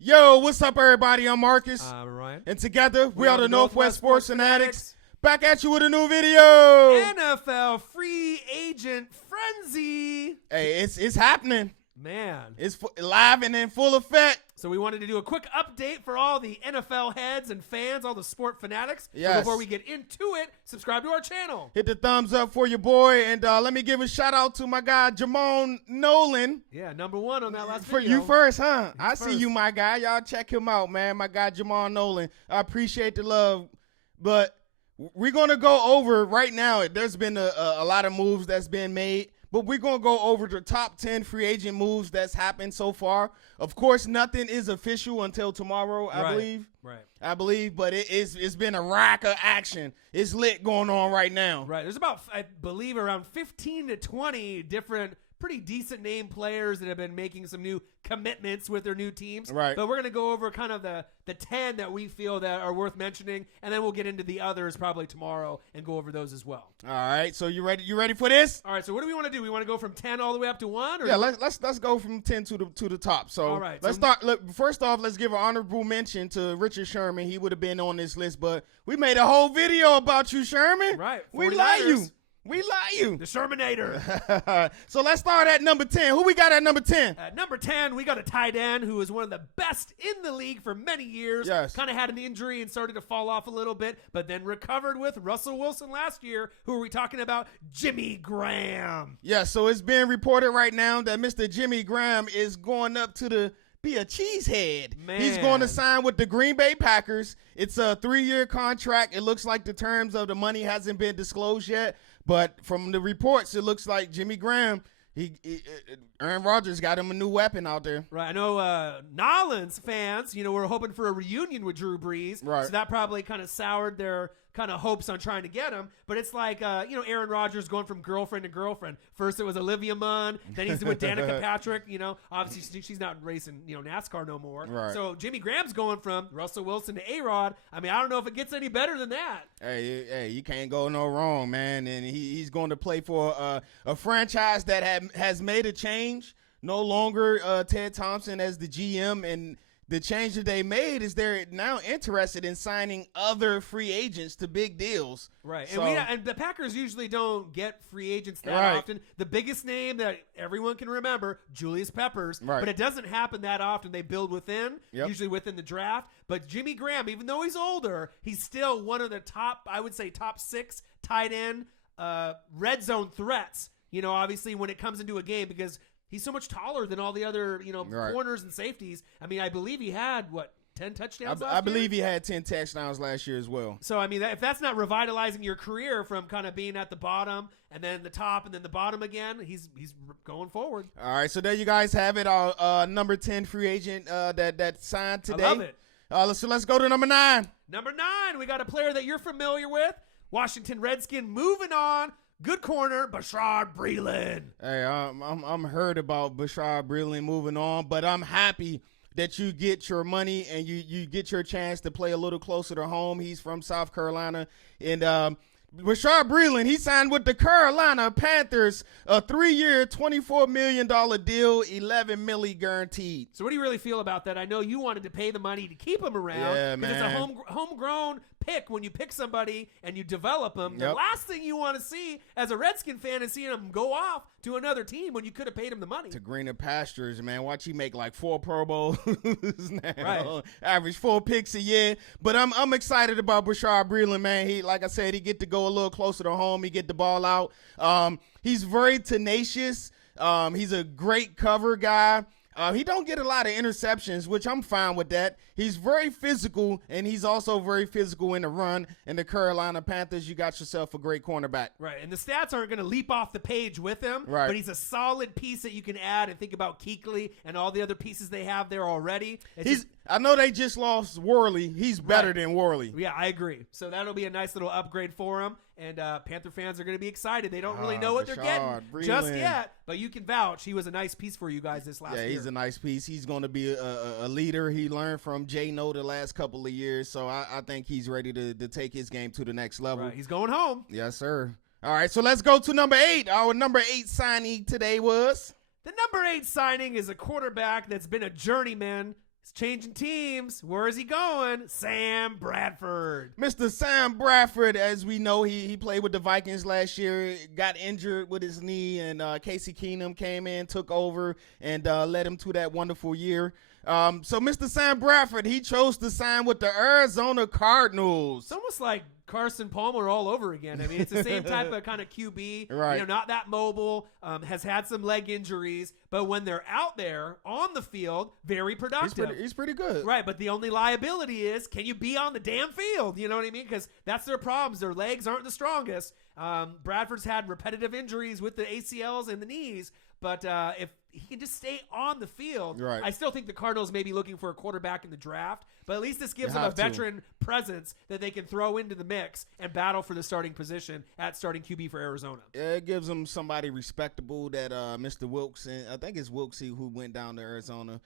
Yo, what's up, everybody? I'm Marcus. I'm Ryan. And together, we are the Northwest Sports Fanatics. Back at you with a new video. NFL free agent frenzy. Hey, it's happening. Man. It's live and in full effect. So we wanted to do a quick update for all the NFL heads and fans, all the sport fanatics. Yes. So before we get into it, subscribe to our channel. Hit the thumbs up for your boy. And let me give a shout out to my guy, Jamon Nolan. Yeah, number one on that last For video. you first, huh? I first. see you, my guy. Y'all check him out, man. My guy, Jamon Nolan. I appreciate the love. But we're going to go over right now. There's been a lot of moves that's been made. But we're going to go over the top 10 free agent moves that's happened so far. Of course, nothing is official until tomorrow, I believe. Right. I believe, but it's been a rack of action. It's lit going on right now. Right. There's about, I believe, around 15 to 20 different pretty decent name players that have been making some new commitments with their new teams. Right. But we're going to go over kind of the 10 that we feel that are worth mentioning, and then we'll get into the others probably tomorrow and go over those as well. All right. So you ready? You ready for this? All right. So what do we want to do? We want to go from 10 all the way up to 1? Or Yeah. Let's go from 10 to the top. So all right, let's start. Look, first off, let's give an honorable mention to Richard Sherman. He would have been on this list, but we made a whole video about you, Sherman. Right. We 49ers. like you. We like you. The Shermanator. So let's start at number 10. Who we got at number 10? At number 10, we got a tight end who is one of the best in the league for many years. Yes. Kind of had an injury and started to fall off a little bit, but then recovered with Russell Wilson last year. Who are we talking about? Jimmy Graham. Yeah, so it's being reported right now that Mr. Jimmy Graham is going up to be a cheesehead. Man. He's going to sign with the Green Bay Packers. It's a 3-year contract. It looks like the terms of the money hasn't been disclosed yet, but from the reports, it looks like Jimmy Graham, Aaron Rodgers got him a new weapon out there. Right. I know Nolans fans, were hoping for a reunion with Drew Brees. Right. So that probably kind of soured their kind of hopes on trying to get him. But it's like, Aaron Rodgers going from girlfriend to girlfriend. First it was Olivia Munn. Then he's with Danica Patrick. Obviously she's not racing, NASCAR no more. Right. So Jimmy Graham's going from Russell Wilson to A-Rod. I mean, I don't know if it gets any better than that. Hey, you can't go no wrong, man. And he's going to play for a franchise that has made a change. No longer Ted Thompson as the GM, and the change that they made is they're now interested in signing other free agents to big deals. Right. So, and the Packers usually don't get free agents that right. often. The biggest name that everyone can remember, Julius Peppers. Right. But it doesn't happen that often. They build within, usually within the draft. But Jimmy Graham, even though he's older, he's still one of the top, I would say top 6 tight end red zone threats, obviously when it comes into a game, because he's so much taller than all the other, right. corners and safeties. I mean, I believe he had, 10 touchdowns last I believe year? he had 10 touchdowns last year as well. So, I mean, if that's not revitalizing your career from kind of being at the bottom and then the top and then the bottom again, he's going forward. All right, so there you guys have it. Our number 10 free agent that signed today. I love it. So let's go to number 9. Number 9, we got a player that you're familiar with. Washington Redskin moving on. Good corner, Bashaud Breeland. Hey, I'm heard about Bashaud Breeland moving on, but I'm happy that you get your money and you get your chance to play a little closer to home. He's from South Carolina, and Bashaud Breeland, he signed with the Carolina Panthers, a 3-year, $24 million deal, $11 million guaranteed. So what do you really feel about that? I know you wanted to pay the money to keep him around. Yeah, because man. it's a homegrown pick when you pick somebody and you develop them. Yep. The last thing you want to see as a Redskin fan is seeing him go off to another team when you could have paid him the money. To greener pastures, man. Watch he make like 4 Pro Bowls now. Right. Average 4 picks a year. But I'm excited about Bashaud Breeland, man. He, like I said, he get to go a little closer to home. He get the ball out. He's very tenacious. He's a great cover guy. He don't get a lot of interceptions, which I'm fine with that. He's very physical, and he's also very physical in the run. In the Carolina Panthers, you got yourself a great cornerback. Right, and the stats aren't going to leap off the page with him, right. But he's a solid piece that you can add and think about Kuechly and all the other pieces they have there already. I know they just lost Worley. He's better right. than Worley. Yeah, I agree. So that'll be a nice little upgrade for him. And Panther fans are going to be excited. They don't really know what they're getting just yet, but you can vouch he was a nice piece for you guys this last year. Yeah, he's a nice piece. He's going to be a leader. He learned from Jay No the last couple of years, so I think he's ready to take his game to the next level. Right, he's going home. Yes, sir. All right, so let's go to number 8. Our number 8 signing today was? The number 8 signing is a quarterback that's been a journeyman changing teams. Where is he going? Sam Bradford. Mr. Sam Bradford, as we know, he played with the Vikings last year, got injured with his knee, and Casey Keenum came in, took over, and led him to that wonderful year. So Mr. Sam Bradford, he chose to sign with the Arizona Cardinals. It's almost like Carson Palmer all over again. I mean, it's the same type of kind of QB, right? Not that mobile, has had some leg injuries, but when they're out there on the field, very productive. He's pretty good. Right, but the only liability is, can you be on the damn field? You know what I mean? Because that's their problems. Their legs aren't the strongest. Bradford's had repetitive injuries with the ACLs and the knees, but if he can just stay on the field, right. I still think the Cardinals may be looking for a quarterback in the draft, but at least this gives them a veteran presence that they can throw into the mix and battle for the starting position at starting QB for Arizona. Yeah, it gives them somebody respectable that Mr. Wilkes, and I think it's Wilksey who went down to Arizona,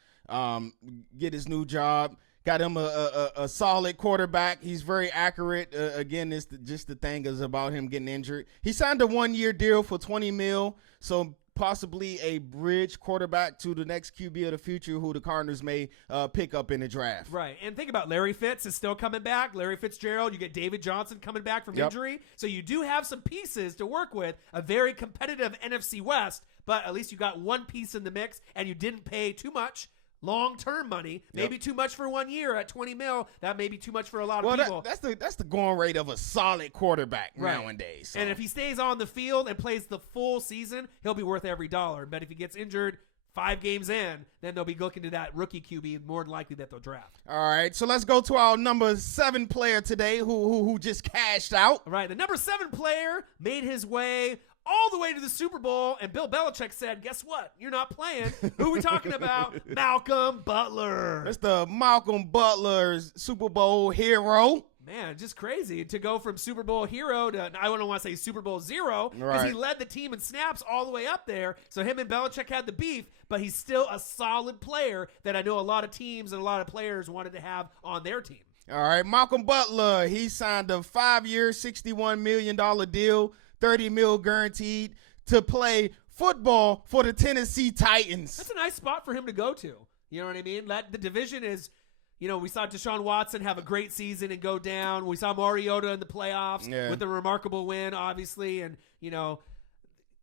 get his new job. Got him a solid quarterback. He's very accurate. Again, just the thing is about him getting injured. He signed a 1-year deal for $20 million, so possibly a bridge quarterback to the next QB of the future who the Cardinals may pick up in the draft. Right. And think about Larry Fitz is still coming back. Larry Fitzgerald, you get David Johnson coming back from injury. So you do have some pieces to work with, a very competitive NFC West, but at least you got one piece in the mix and you didn't pay too much. Long-term money, maybe too much for 1 year at $20 million. That may be too much for a lot of people. That's the going rate of a solid quarterback nowadays. So. And if he stays on the field and plays the full season, he'll be worth every dollar. But if he gets injured 5 games in, then they'll be looking to that rookie QB more than likely that they'll draft. All right, so let's go to our number 7 player today who just cashed out. All right, the number 7 player made his way all the way to the Super Bowl, and Bill Belichick said, guess what? You're not playing. Who are we talking about? Malcolm Butler. Mr. Malcolm Butler's Super Bowl hero. Man, just crazy to go from Super Bowl hero to, I don't want to say Super Bowl 0, because he led the team in snaps all the way up there. So him and Belichick had the beef, but he's still a solid player that I know a lot of teams and a lot of players wanted to have on their team. All right, Malcolm Butler, he signed a 5-year, $61 million deal, $30 million guaranteed to play football for the Tennessee Titans. That's a nice spot for him to go to. You know what I mean? The division is, we saw Deshaun Watson have a great season and go down. We saw Mariota in the playoffs with a remarkable win, obviously. And,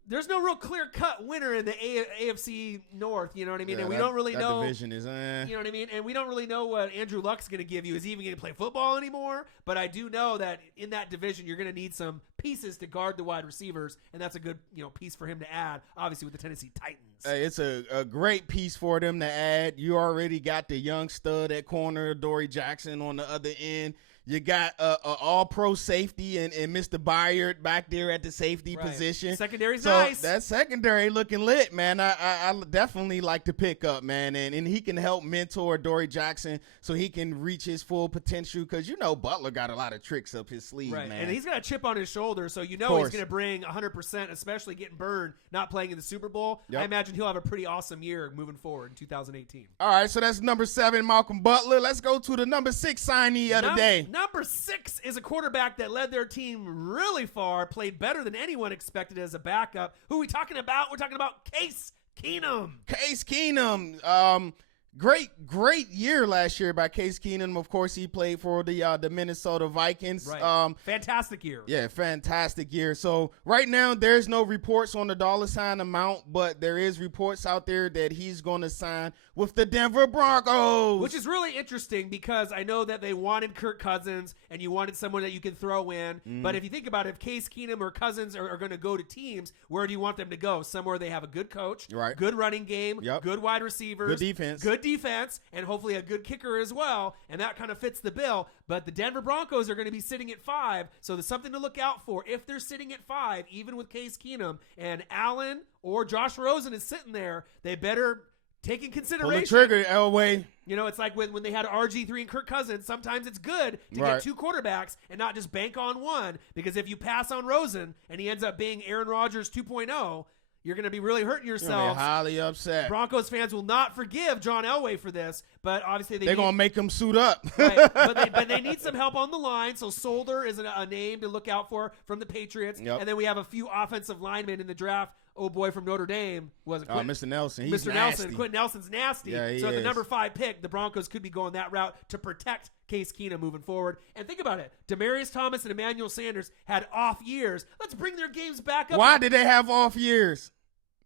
there's no real clear-cut winner in the AFC North, you know what I mean? Yeah, and we don't really know. That division is, You know what I mean? And we don't really know what Andrew Luck's going to give you. Is he even going to play football anymore? But I do know that in that division, you're going to need some pieces to guard the wide receivers, and that's a good piece for him to add, obviously, with the Tennessee Titans. It's a great piece for them to add. You already got the young stud at corner, Dory Jackson on the other end. You got a all-pro safety and Mr. Byard back there at the safety position. Secondary's nice. That secondary looking lit, man. I definitely like to pick up, man. And he can help mentor Dory Jackson so he can reach his full potential because, Butler got a lot of tricks up his sleeve, man. And he's got a chip on his shoulder, so he's going to bring 100%, especially getting burned, not playing in the Super Bowl. Yep. I imagine he'll have a pretty awesome year moving forward in 2018. All right, so that's number 7, Malcolm Butler. Let's go to the number 6 signee of the day. Number 6 is a quarterback that led their team really far, played better than anyone expected as a backup. Who are we talking about? We're talking about Case Keenum. Case Keenum. Great year last year by Case Keenum. Of course, he played for the Minnesota Vikings. Right. Fantastic year. Yeah, fantastic year. So right now, there's no reports on the dollar sign amount, but there is reports out there that he's going to sign with the Denver Broncos. Which is really interesting because I know that they wanted Kirk Cousins and you wanted someone that you can throw in. But if you think about it, if Case Keenum or Cousins are going to go to teams, where do you want them to go? Somewhere they have a good coach, good running game, good wide receivers, good defense, and hopefully a good kicker as well. And that kind of fits the bill. But the Denver Broncos are going to be sitting at 5. So there's something to look out for. If they're sitting at 5, even with Case Keenum and Allen or Josh Rosen is sitting there, they better take in consideration. Pull the trigger, Elway. It's like when they had RG3 and Kirk Cousins, sometimes it's good to get 2 quarterbacks and not just bank on one. Because if you pass on Rosen and he ends up being Aaron Rodgers 2.0, you're going to be really hurting yourself. Highly upset. Broncos fans will not forgive John Elway for this, but obviously they're going to make him suit up. Right, but they need some help on the line. So Solder is a name to look out for from the Patriots. Yep. And then we have a few offensive linemen in the draft. Oh boy, from Notre Dame was Mr. Nelson. He's Mr. nasty. Nelson. Quentin Nelson's nasty. Yeah, he so at the is. number 5 pick, the Broncos could be going that route to protect Case Keenum moving forward. And think about it. Demarius Thomas and Emmanuel Sanders had off years. Let's bring their games back up. Why did they have off years?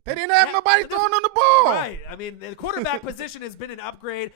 They didn't have nobody throwing on the ball. Right. I mean, the quarterback position has been an upgrade.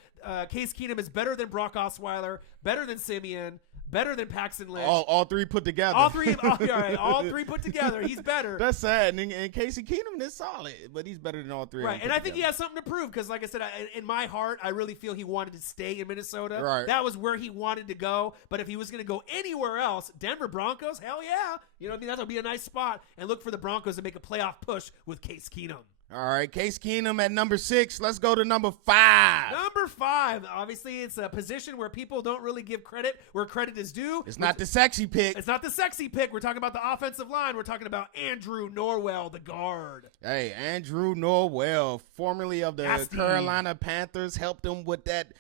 Case Keenum is better than Brock Osweiler, better than Simeon, better than Paxton Lynch. All three put together. All three put together. He's better. That's sad. And Casey Keenum is solid, but he's better than all three. Right, and I think he has something to prove because, like I said, in my heart, I really feel he wanted to stay in Minnesota. Right. That was where he wanted to go. But if he was going to go anywhere else, Denver Broncos, hell yeah. You know what I mean? That'll be a nice spot. And look for the Broncos to make a playoff push with Case Keenum. All right, Case Keenum at number 6. Let's go to number 5. Number 5. Obviously, it's a position where people don't really give credit where credit is due. It's not the sexy pick. It's not the sexy pick. We're talking about the offensive line. We're talking about Andrew Norwell, the guard. Hey, Andrew Norwell, formerly of the Nasty. Carolina Panthers, helped them with that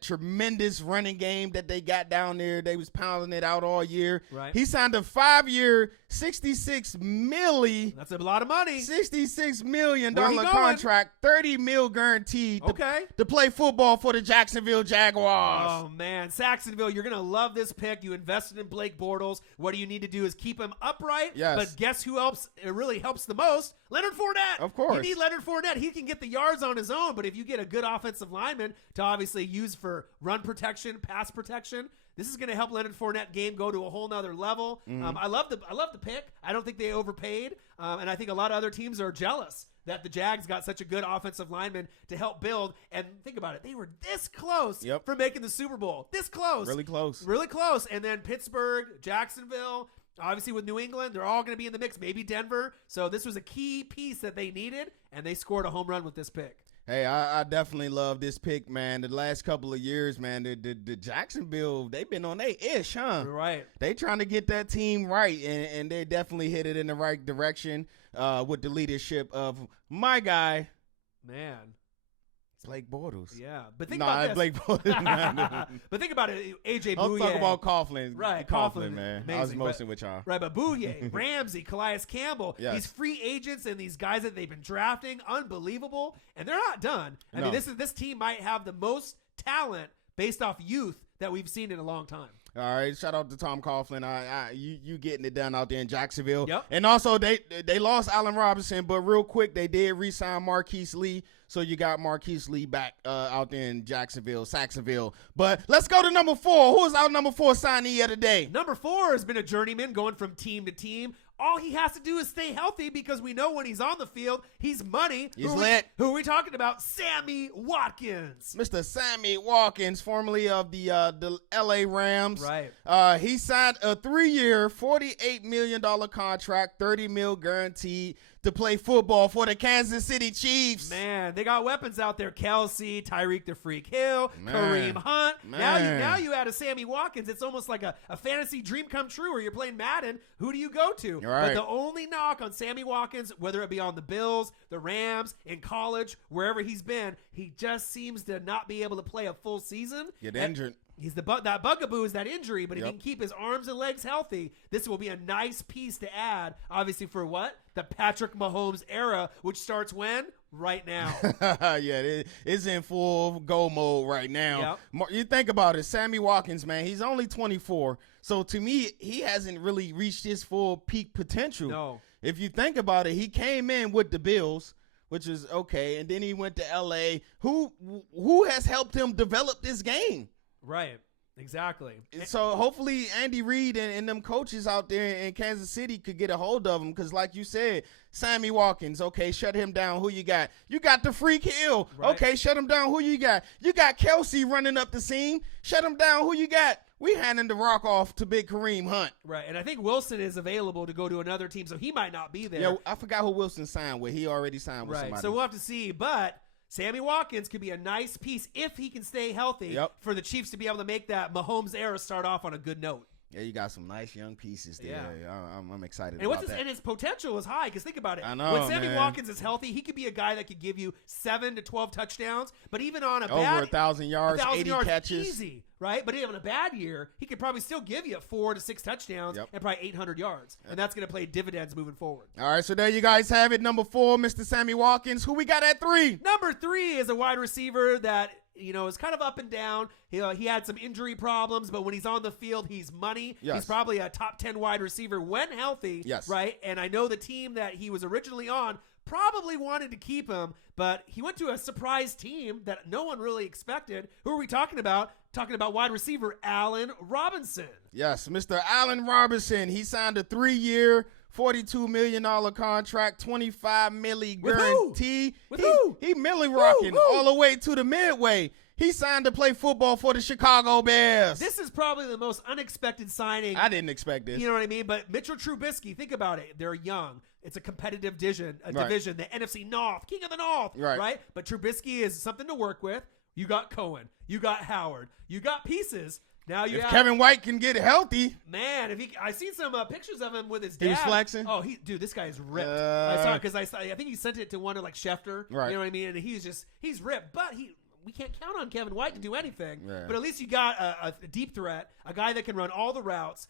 tremendous running game that they got down there. They was pounding it out all year. Right. He signed a 5-year, $66 million. That's a lot of money. $66 million Where he going? contract, $30 million guaranteed to play football for the Jacksonville Jaguars. Oh, man. Saxonville, you're going to love this pick. You invested in Blake Bortles. What do you need to do is keep him upright. Yes. But guess who helps? It really helps the most? Leonard Fournette. Of course. You need Leonard Fournette. He can get the yards on his own, but if you get a good offensive lineman to obviously use for run protection, pass protection, this is going to help Leonard Fournette game go to a whole nother level. I love the pick. I don't think they overpaid, and I think a lot of other teams are jealous that the Jags got such a good offensive lineman to help build. And think about it. They were this close for making the Super Bowl. This close. Really close. Really close. And then Pittsburgh, Jacksonville, obviously with New England, they're all going to be in the mix. Maybe Denver. So this was a key piece that they needed, and they scored a home run with this pick. Hey, I definitely love this pick, man. The last couple of years, man, the Jacksonville, they've been on their ish, huh? Right. They trying to get that team right, and they definitely hit it in the right direction with the leadership of my guy, Man. Blake Bortles. Yeah. But think about this. Blake Bortles. But think about it. AJ Bouye. Let's talk about Coughlin. Right, Coughlin, man. amazing, I was mostly with y'all. Right, but Bouye, Ramsey, Calais Campbell, Yes. these free agents and these guys that they've been drafting, unbelievable. And they're not done. I mean, this team might have the most talent based off youth that we've seen in a long time. All right, shout out to Tom Coughlin. You getting it done out there in Jacksonville. Yep. And also they lost Allen Robinson, but real quick they did re-sign Marquise Lee, so you got Marquise Lee back out there in Saxonville. But let's go to number 4. Who is our number 4 signee of the day? Number 4 has been a journeyman going from team to team. All he has to do is stay healthy because we know when he's on the field, he's money. He's lit. Who are we talking about? Sammy Watkins. Mr. Sammy Watkins, formerly of the L.A. Rams. Right. He signed a 3-year, $48 million contract, $30 million guaranteed to play football for the Kansas City Chiefs. Man, they got weapons out there. Kelsey, Tyreek the Freak Hill, Man. Kareem Hunt. Man. Now you add a Sammy Watkins. It's almost like a fantasy dream come true where you're playing Madden. Who do you go to? Right. But the only knock on Sammy Watkins, whether it be on the Bills, the Rams, in college, wherever he's been, he just seems to not be able to play a full season. Get injured. He's that bugaboo is that injury, but if Yep. he can keep his arms and legs healthy, this will be a nice piece to add, obviously, for what? The Patrick Mahomes era, which starts when? Right now. Yeah, it's in full go mode right now. Yep. You think about it, Sammy Watkins, man, he's only 24. So to me, he hasn't really reached his full peak potential. No. If you think about it, he came in with the Bills, which is okay, and then he went to L.A. Who has helped him develop this game? Right. Exactly. So hopefully Andy Reid and them coaches out there in Kansas City could get a hold of him because, like you said, Sammy Watkins, okay, shut him down. Who you got? You got the Freak Hill. Right. Okay, shut him down. Who you got? You got Kelsey running up the seam. Shut him down. Who you got? We handing the rock off to big Kareem Hunt. Right, and I think Wilson is available to go to another team, so he might not be there. Yeah, I forgot who Wilson signed with. He already signed with somebody. So we'll have to see, but Sammy Watkins could be a nice piece if he can stay healthy for the Chiefs to be able to make that Mahomes era start off on a good note. Yeah, you got some nice young pieces there. Yeah. I'm excited and about that. And his potential is high because think about it. I know, when Sammy man. Watkins is healthy, he could be a guy that could give you 7 to 12 touchdowns. But even on a Over bad 1,000 yards, 80 catches. easy, right? But even on a bad year, he could probably still give you 4 to 6 touchdowns and probably 800 yards. Yep. And that's going to play dividends moving forward. All right, so there you guys have it. Number 4, Mr. Sammy Watkins. Who we got at 3? Number 3 is a wide receiver that is kind of up and down. He had some injury problems, but when he's on the field, he's money. Yes. He's probably a top 10 wide receiver when healthy. Yes. Right? And I know the team that he was originally on probably wanted to keep him, but he went to a surprise team that no one really expected. Who are we talking about? Talking about wide receiver Allen Robinson. Yes, Mr. Allen Robinson. He signed a 3-year, $42 million contract, $25 million guarantee. With who? He millie rocking all the way to the midway. He signed to play football for the Chicago Bears. This is probably the most unexpected signing. I didn't expect this. You know what I mean? But Mitchell Trubisky, think about it. They're young. It's a competitive division, the NFC North, King of the North, right? But Trubisky is something to work with. You got Cohen. You got Howard. You got pieces. Now you have Kevin White can get healthy. Man, I seen some pictures of him with his dad. He was flexing. Oh, dude, this guy is ripped. I saw it because I think he sent it to one of like Schefter. Right. You know what I mean? And he's ripped, but we can't count on Kevin White to do anything. Yeah. But at least you got a deep threat, a guy that can run all the routes,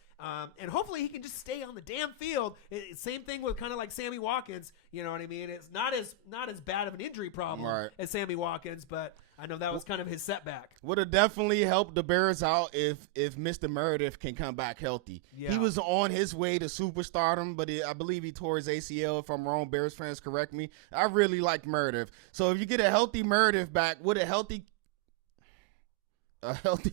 and hopefully he can just stay on the damn field. Same thing with kind of like Sammy Watkins. You know what I mean? It's not as bad of an injury problem as Sammy Watkins, but I know that was kind of his setback. Would have definitely helped the Bears out if Mr. Meredith can come back healthy. Yeah. He was on his way to superstardom, but I believe he tore his ACL. If I'm wrong, Bears fans, correct me. I really like Meredith. So if you get a healthy Meredith back with a healthy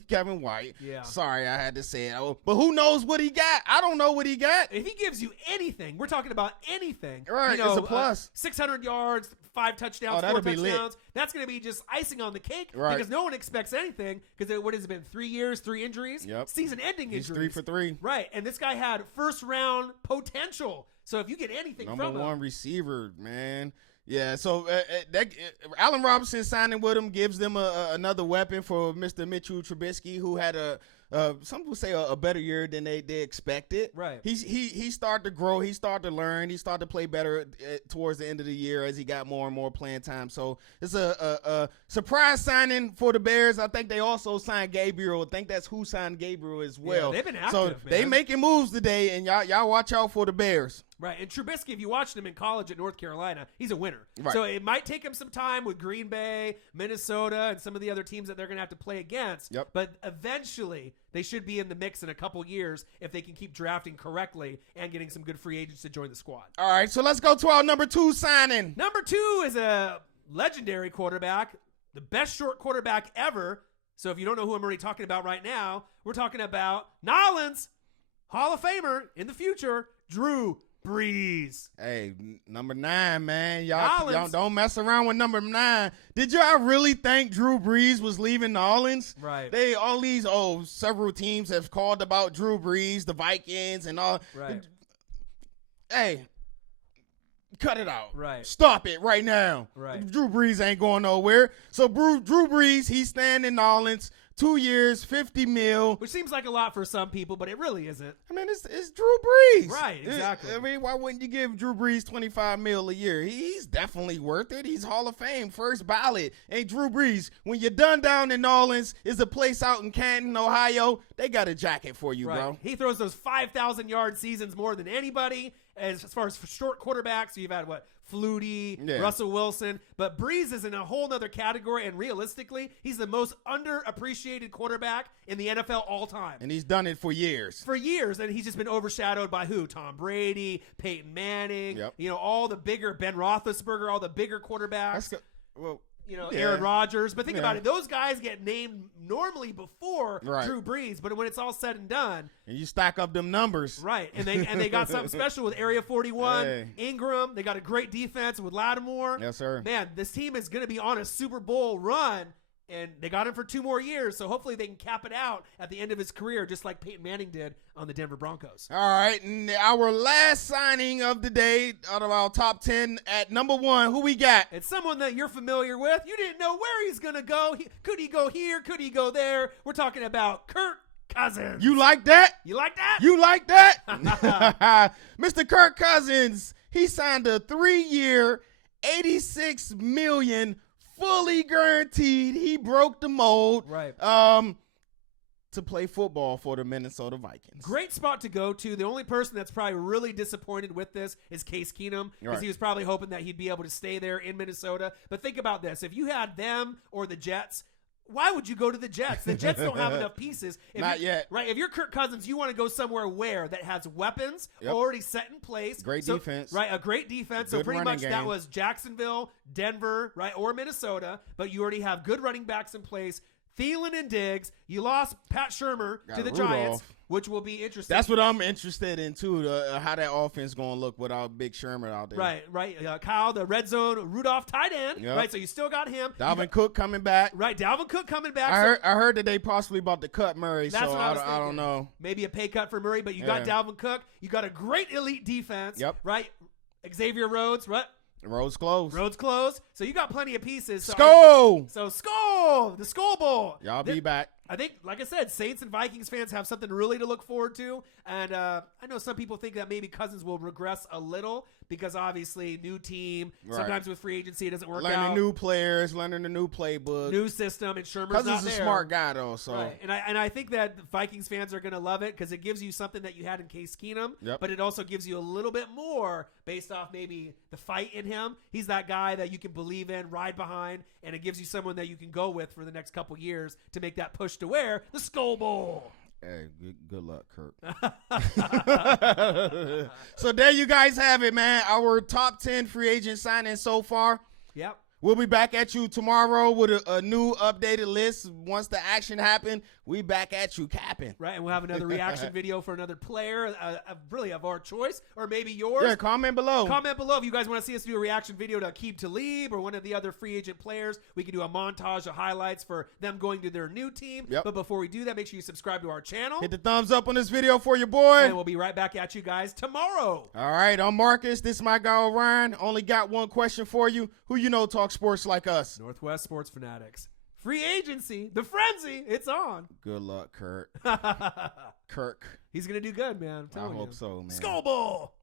Kevin White. Yeah. Sorry, I had to say it. But who knows what he got? I don't know what he got. If he gives you anything, we're talking about anything. Right, it's a plus. 600 yards, 5 touchdowns, 4 touchdowns. That's going to be just icing on the cake because no one expects anything because what has it been, 3 years, 3 injuries? Yep. Season-ending injuries. He's 3 for 3. Right, and this guy had first-round potential. So if you get anything from him. Number 1 receiver, man. Yeah, so Allen Robinson signing with him gives them another weapon for Mr. Mitchell Trubisky, who had some would say a better year than they expected. Right. He started to grow. He started to learn. He started to play better towards the end of the year as he got more and more playing time. So it's a surprise signing for the Bears. I think they also signed Gabriel. I think that's who signed Gabriel as well. Yeah, they've been active, so man. they making moves today, and y'all watch out for the Bears. Right, and Trubisky, if you watched him in college at North Carolina, he's a winner. Right. So it might take him some time with Green Bay, Minnesota, and some of the other teams that they're going to have to play against. Yep. But eventually, they should be in the mix in a couple years if they can keep drafting correctly and getting some good free agents to join the squad. All right, so let's go to our number 2 signing. Number 2 is a legendary quarterback, the best short quarterback ever. So if you don't know who I'm already talking about right now, we're talking about Nolans, Hall of Famer in the future, Drew Brees. Hey, number 9, man. Y'all don't mess around with number 9. Did y'all really think Drew Brees was leaving New Orleans? Right. Several teams have called about Drew Brees, the Vikings and all. Right. Hey, cut it out. Right. Stop it right now. Right. Drew Brees ain't going nowhere. So Drew Brees, he's staying in New Orleans. 2 years, $50 million. Which seems like a lot for some people, but it really isn't. I mean, it's Drew Brees. Right, exactly. I mean, why wouldn't you give Drew Brees $25 million a year? He's definitely worth it. He's Hall of Fame, first ballot. Hey, Drew Brees, when you're done down in New Orleans, is a place out in Canton, Ohio. They got a jacket for you, bro. He throws those 5,000-yard seasons more than anybody. As far as short quarterbacks, you've had Flutie, Russell Wilson, but Brees is in a whole nother category, and realistically, he's the most underappreciated quarterback in the NFL all time. And he's done it for years. And he's just been overshadowed by who? Tom Brady, Peyton Manning, all the bigger, Ben Roethlisberger, all the bigger quarterbacks. Aaron Rodgers. But think about it. Those guys get named normally before Drew Brees, but when it's all said and done. And you stack up them numbers. Right. And they got something special with Area 41, Ingram. They got a great defense with Lattimore. Yes, sir. Man, this team is going to be on a Super Bowl run. And they got him for 2 more years, so hopefully they can cap it out at the end of his career, just like Peyton Manning did on the Denver Broncos. All right, and our last signing of the day out of our top 10 at number 1, who we got? It's someone that you're familiar with. You didn't know where he's going to go. Could he go here? Could he go there? We're talking about Kurt Cousins. You like that? You like that? You like that? Mr. Kirk Cousins, he signed a 3-year, $86 million, fully guaranteed. He broke the mold. Right. To play football for the Minnesota Vikings. Great spot to go to. The only person that's probably really disappointed with this is Case Keenum, because he was probably hoping that he'd be able to stay there in Minnesota. But think about this. If you had them or the Jets, why would you go to the Jets? The Jets don't have enough pieces. Not yet. Right. If you're Kirk Cousins, you want to go somewhere that has weapons already set in place. Great defense. Right. A great defense. Good so pretty much game. that was Jacksonville, Denver, right, or Minnesota. But you already have good running backs in place. Thielen and Diggs. You lost Pat Shurmur to the Giants, which will be interesting. That's what I'm interested in, too, how that offense going to look without Big Shurmur out there. Right. Kyle, the red zone, Rudolph tight end. Right, so you still got him. Dalvin Cook coming back. Right, Dalvin Cook coming back. I heard that they possibly about to cut Murray, that's so what I don't know. Maybe a pay cut for Murray, but you got Dalvin Cook. You got a great elite defense. Right, Xavier Rhodes, right? Roads closed. So you got plenty of pieces. So Skol! The Skol Bowl. Y'all be back. I think, like I said, Saints and Vikings fans have something really to look forward to. And I know some people think that maybe Cousins will regress a little because obviously new team. Right. Sometimes with free agency it doesn't work out. Learning new players, learning the new playbook. New system, and Shermer's not there. Cousins is a smart guy, though. So. Right. And I think that Vikings fans are going to love it because it gives you something that you had in Case Keenum, but it also gives you a little bit more based off maybe the fight in him. He's that guy that you can believe in, ride behind, and it gives you someone that you can go with for the next couple years to make that push to wear the Skol Bowl. Hey, good luck, Kirk. So there you guys have it, man. Our top 10 free agent signings so far. Yep. We'll be back at you tomorrow with a new updated list. Once the action happens, we back at you capping. Right, and we'll have another reaction video for another player, really of our choice, or maybe yours. Yeah, comment below. Comment below if you guys want to see us do a reaction video to Aqib Talib or one of the other free agent players. We can do a montage of highlights for them going to their new team. But before we do that, make sure you subscribe to our channel. Hit the thumbs up on this video for your boy. And we'll be right back at you guys tomorrow. All right, I'm Marcus. This is my guy, Orion. Only got one question for you. Who you know talk sports like us? Northwest Sports Fanatics. Free agency, the frenzy, it's on. Good luck, Kirk. He's going to do good, man. I'm telling you. I hope so, man. Skol Bowl.